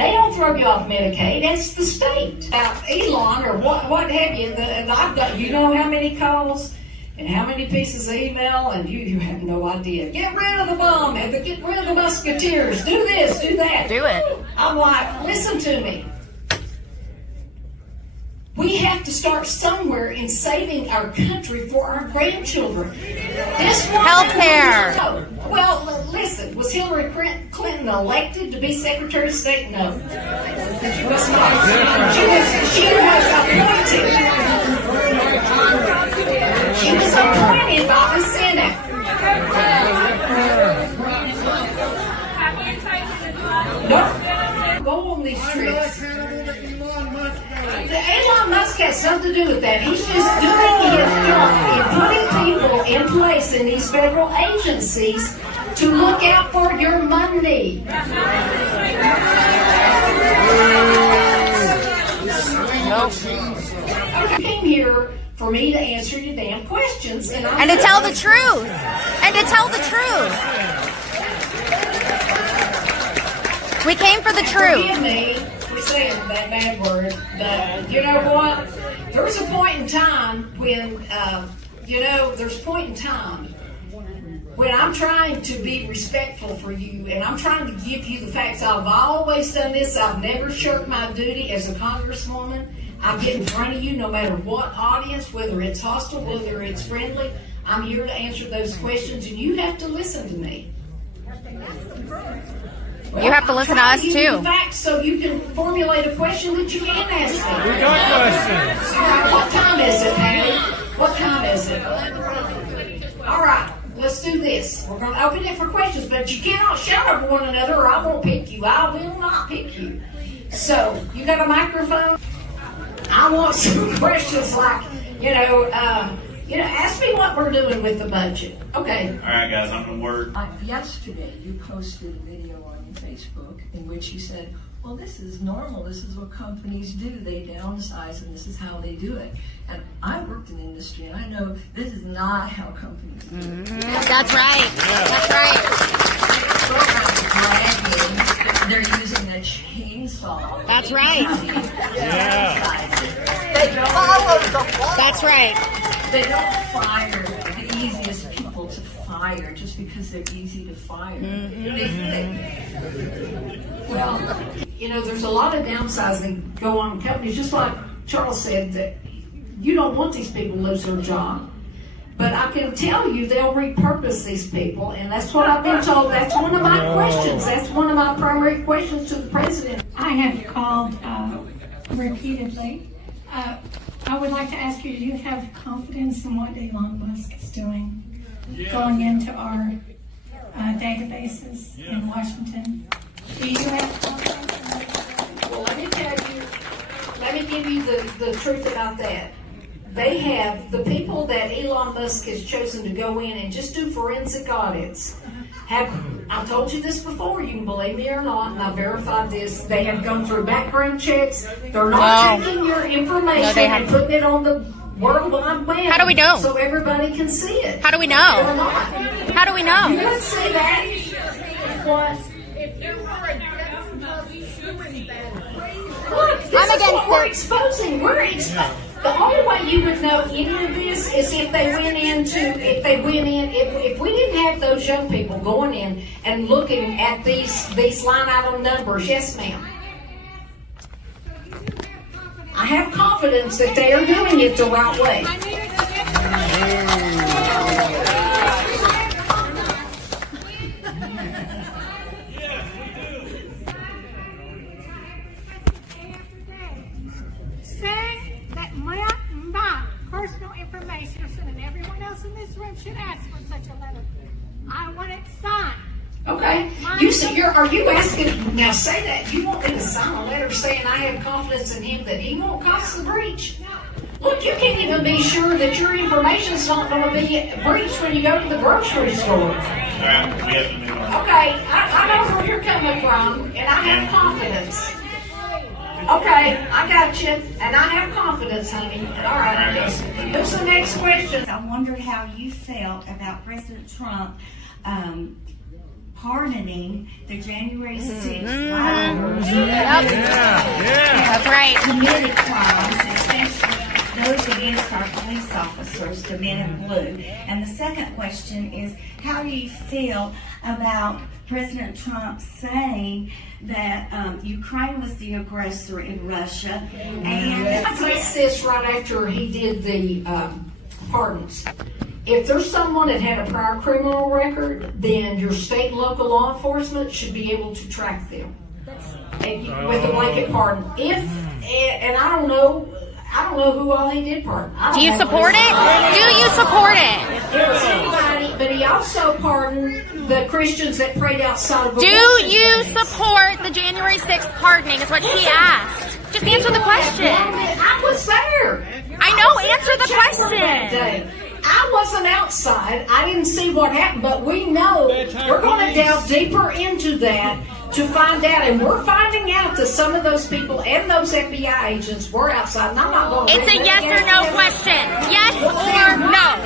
They don't throw you off Medicaid. That's the state. Elon or what have you. I've got, you know how many calls and how many pieces of email, and you have no idea. Get rid of the bomb, and get rid of the musketeers. Do this, do that. Do it. I'm like, listen to me. We have to start somewhere in saving our country for our grandchildren. Healthcare. Well, listen, was Hillary Clinton elected to be Secretary of State? No. She was not. She was appointed. She was appointed by the Senate. No. Go on these trips. Elon Musk has nothing to do with that. He's just doing his job and putting people in place in these federal agencies to look out for your money. Okay, you came here for me to answer your damn questions, and to tell the truth. And to tell the truth. We came for the truth. Forgive me for saying that bad word, but you know what? There's a point in time when, there's a point in time when I'm trying to be respectful for you, and I'm trying to give you the facts. I've always done this. I've never shirked my duty as a congresswoman. I get in front of you no matter what audience, whether it's hostile, whether it's friendly. I'm here to answer those questions, and you have to listen to me. Well, you have to listen to us too. The facts so you can formulate a question that you can ask me. We got questions. All right, what time is it, Patty? What time is it? All right, let's do this. We're going to open it for questions, but you cannot shout over one another, or I won't pick you. I will not pick you. So, you got a microphone? I want some questions like, ask me what we're doing with the budget. Okay. All right, guys, I'm going to work. Yesterday, you posted a video on Facebook in which you said, well, this is normal. This is what companies do. They downsize, and this is how they do it. And I worked in industry, and I know this is not how companies do it. That's right. That's right. They're using a chainsaw. That's right. They follow the law. That's right. They don't fire the easiest people to fire just because they're easy to fire. Well, there's a lot of downsizing go on in companies, just like Charles said, that you don't want these people to lose their job. But I can tell you they'll repurpose these people, and that's what I've been told. That's one of my questions. That's one of my primary questions to the president. I have called repeatedly. I would like to ask you, do you have confidence in what Elon Musk is doing, going into our databases in Washington? Do you have confidence in that? Well, let me give you the truth about that. They have, the people that Elon Musk has chosen to go in and just do forensic audits, I told you this before, you can believe me or not, and I verified this, they have gone through background checks. They're not taking your information and putting it on the World Wide Web. How do we know? So everybody can see it. How do we know? How do we know? You don't see that. What? Look, this is what we're exposing. The only way you would know any of this is if we didn't have those young people going in and looking at these line item numbers. Yes, ma'am. I have confidence that they are doing it the right way. Personal information and everyone else in this room should ask for such a letter. I want it signed. Okay. Are you asking, now say that, you want me to sign a letter saying I have confidence in him that he won't cause the breach? Look, you can't even be sure that your information's not going to be breached when you go to the grocery store. All right, we have to move on. Okay, I know where you're coming from, and I have confidence. Okay, I got you, and I have confidence, honey. All right, who's the next question? I wondered how you felt about President Trump pardoning the January 6th rioters. That's right. committed crimes, especially those against our police officers, the men in blue. And the second question is, how do you feel about President Trump saying that Ukraine was the aggressor in Russia? And I addressed this right after he did the pardons. If there's someone that had a prior criminal record, then your state and local law enforcement should be able to track them with a blanket pardon. And I don't know who all he did pardon. Do you support it? Do you support it? It was anybody, but he also pardoned the Christians that prayed outside of a Do you support the January 6th pardoning? Is what she asked. Just answer the question. I was there. I know, answer the question. I wasn't outside. I didn't see what happened, but we know we're going to delve deeper into that to find out, and we're finding out that some of those people and those FBI agents were outside. And I'm not going to. It's a yes or no question. Yes or no.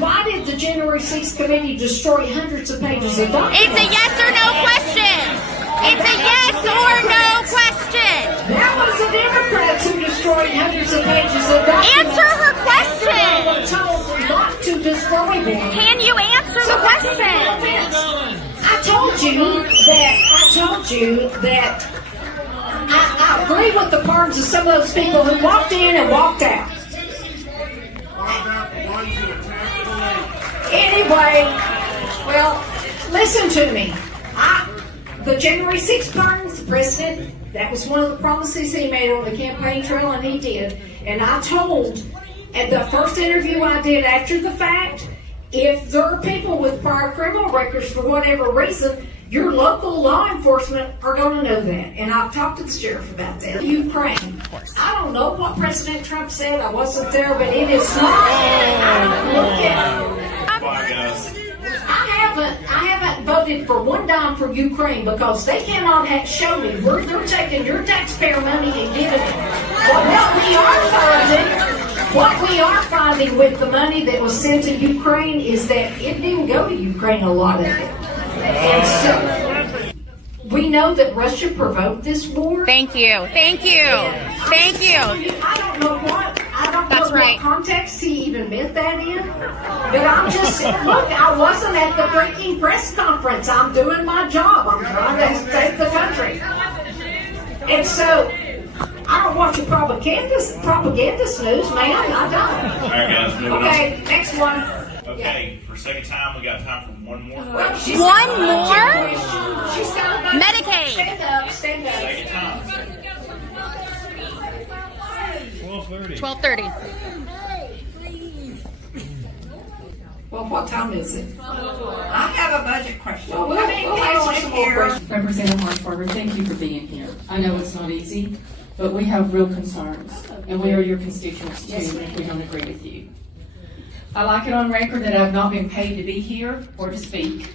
Why did the January 6th committee destroy hundreds of pages of documents? It's a yes or no question. It's a yes or no question. That was the Democrats who destroyed hundreds of pages of documents. Answer her question. They were told not to destroy them. Can you answer the question? I told you that I agree with the pardons of some of those people who walked in and walked out. Anyway, well, listen to me. The January 6th pardons, the president, that was one of the promises he made on the campaign trail, and he did. And I told, at the first interview I did after the fact, if there are people with prior criminal records for whatever reason, your local law enforcement are going to know that. And I've talked to the sheriff about that. Ukraine. I don't know what President Trump said. I wasn't there, but it is not. I don't look at it. Bye, guys. I haven't voted for one dime for Ukraine because they cannot show me where they're taking your taxpayer money and giving it. What we are finding with the money that was sent to Ukraine is that it didn't go to Ukraine, a lot of it. And so we know that Russia provoked this war. Thank you. Thank you. Thank you. I don't know what context he even meant that in. But I'm just look, I wasn't at the breaking press conference. I'm doing my job. I'm trying to save the country. And so I don't watch the propaganda news, man. I don't. All right, guys, moving on. Okay, next one. Okay, for second time, we got time for one more Well, question. she's One got a more? question. She's got a Medicaid. Stand up, stand up. Second time. 12:30. Well, what time is it? I have a budget question. Well, we'll answer some more questions. Representative Harshbarger, thank you for being here. I know it's not easy, but we have real concerns, and we are your constituents too if we don't agree with you. I like it on record that I've not been paid to be here or to speak.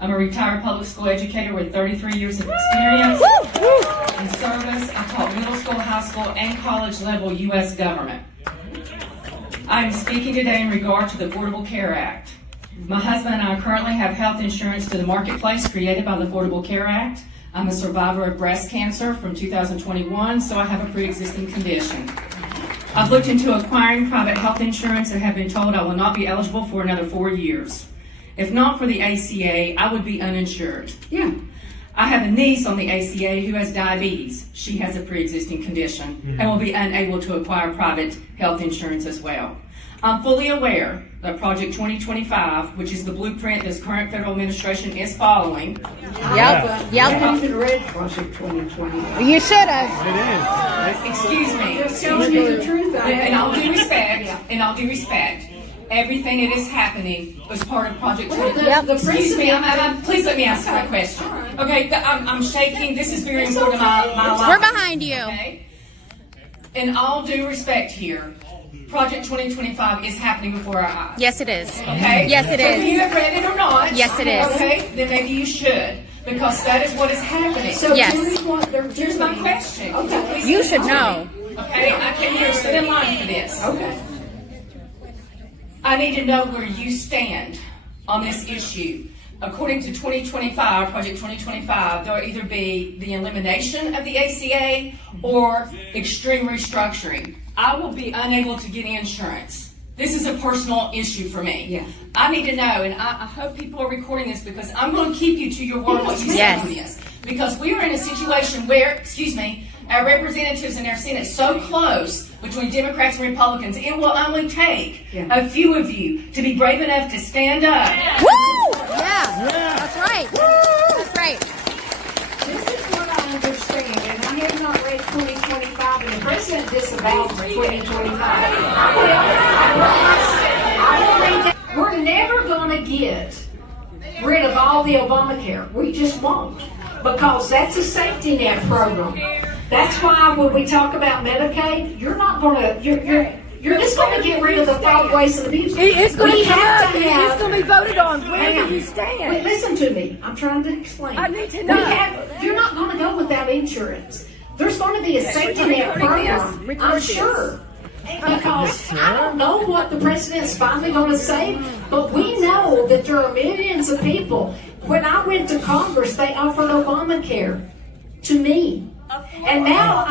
I'm a retired public school educator with 33 years of experience in service. I taught middle school, high school, and college level U.S. government. I am speaking today in regard to the Affordable Care Act. My husband and I currently have health insurance through the marketplace created by the Affordable Care Act. I'm a survivor of breast cancer from 2021, so I have a pre-existing condition. I've looked into acquiring private health insurance and have been told I will not be eligible for another 4 years. If not for the ACA, I would be uninsured. Yeah. I have a niece on the ACA who has diabetes. She has a pre-existing condition and will be unable to acquire private health insurance as well. I'm fully aware that Project 2025, which is the blueprint this current federal administration is following. I haven't read Project 2020. You should have. Excuse me. Just telling you the truth. And all due respect, everything that is happening was part of Project 2025. Excuse me, please let me answer my question. Okay, I'm shaking. This is very important to my life. We're behind you. Okay? In all due respect here, Project 2025 is happening before our eyes. Yes, it is. Okay? Yes, it Whether is. you have read it or not. Yes, it is. Okay, then maybe you should, because that is what is happening. So Yes. tell me what they're doing. Here's my question. Okay. You should know. Okay, I came here to sit in line for this. Okay. I need to know where you stand on this issue. according to 2025, Project 2025, there will either be the elimination of the ACA or extreme restructuring. I will be unable to get insurance. This is a personal issue for me. Yeah. I need to know, and I hope people are recording this because I'm going to keep you to your word what you say on this. Because we are in a situation where, our representatives in our Senate so close between Democrats and Republicans, it will only take a few of you to be brave enough to stand up. Woo! Yeah. That's right. That's right. This is what I understand, and I have not read 2025, and the president disavowed 2025. We're never going to get rid of all the Obamacare. We just won't, because that's a safety net program. That's why when we talk about Medicaid, you're not going to, you're just going to get rid of the fraud, waste, and abuse. It's going We to have to It's have. going to be voted on. Where Hang do on. you stand? Wait, listen to me. I'm trying to explain. I need to know. You're not going to go without insurance. There's going to be a safety net program, I'm sure. Because I don't know what the president's finally going to say, but we know that there are millions of people. When I went to Congress, they offered Obamacare to me. And now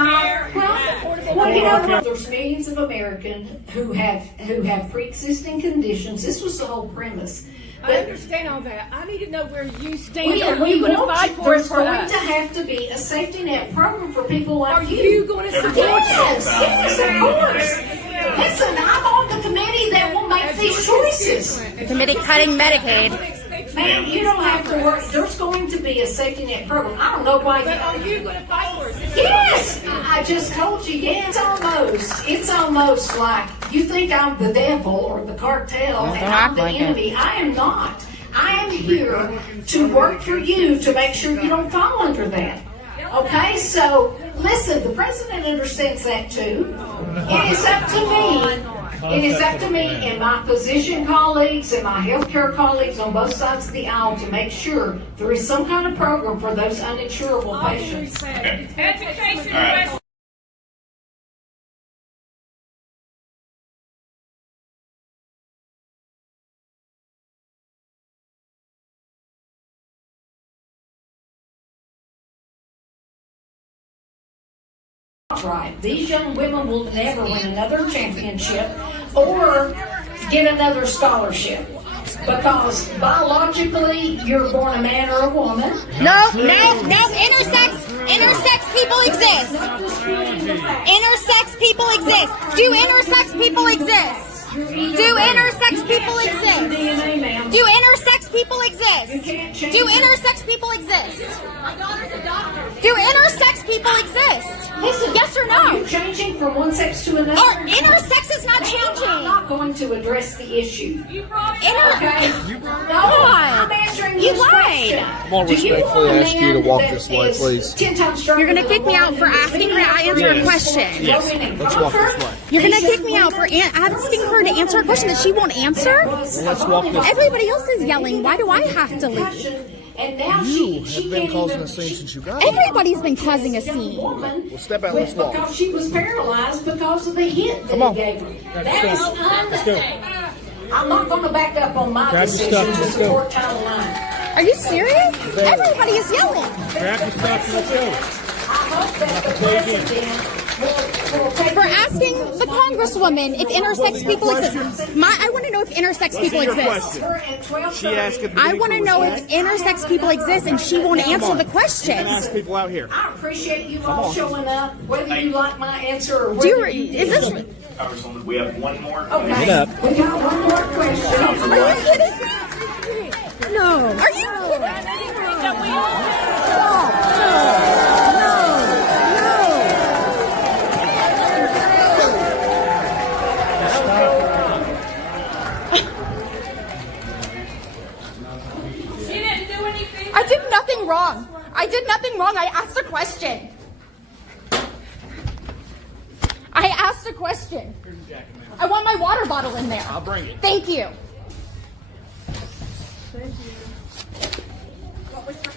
there's millions of Americans who have pre-existing conditions. This was the whole premise. I understand all that. I need to know where you stand. We Are you going to want fight you. for it There's for going us? to have to be a safety net program for people like Are you going to support Yes, that? yes, of course. Listen, I'm on the committee that will make these choices. The committee cutting Medicaid. Man, you don't have to worry. There's going to be a safety net program. I don't know why But are you going to fight for it? Yes, I just told you. Yeah, it's almost like you think I'm the devil or the cartel and I'm the enemy. I am not. I am here to work for you to make sure you don't fall under that. Okay, so listen, the president understands that too. It is up to me. It is up to me and my physician colleagues and my healthcare colleagues on both sides of the aisle to make sure there is some kind of program for those uninsurable patients. Education. All right. Right. These young women will never win another championship or get another scholarship because biologically you're born a man or a woman. No. Intersex people exist. Intersex people exist. Do intersex people exist? Do intersex people exist? DNA, ma'am. Do intersex people exist? You can't change Do it. intersex people exist? Do intersex people exist? Listen, Yes or are you no? changing from one sex to another? Or intersex is not I'm changing. not going to address the issue. Okay? No, God. I'm answering You this lied. question. More Do you respectfully want a ask you to man walk that this way, is please. 10 times stronger You're gonna than kick me a out woman for who's asking her to female? answer a Yes. question. Go in and Let's walk conquer. this way. You're gonna These kick me young out for women, asking her to answer a question that she won't answer? Let's walk this way. Everybody else is yelling. Why do I have to leave? And now You she have been can't causing even- a scene since you got Everybody's been causing a young scene. woman Well, step out, let's walk. because she was paralyzed because of the hit that Come on. he gave her. That is Let's go. I'm not going to back up on my Grab your decision stuff, to let's go. support Title IX. Are you serious? Everybody is yelling. Grab your stuff and let's go. I hope that the president will take For asking the congresswoman if intersex people exist. I want to know if intersex people exist. her at 12:30. She asked if I want to know if intersex people exist, and she won't answer the question. Ask people out here. I appreciate you all showing up, whether you like my answer or Do whether you, you is this? Congresswoman, we have one more. Okay, up. we got one more question. Are you kidding me? No. Are you kidding me? I did nothing wrong. I did nothing wrong. I asked a question. I asked a question. I want my water bottle in there. I'll bring it. Thank you. What was your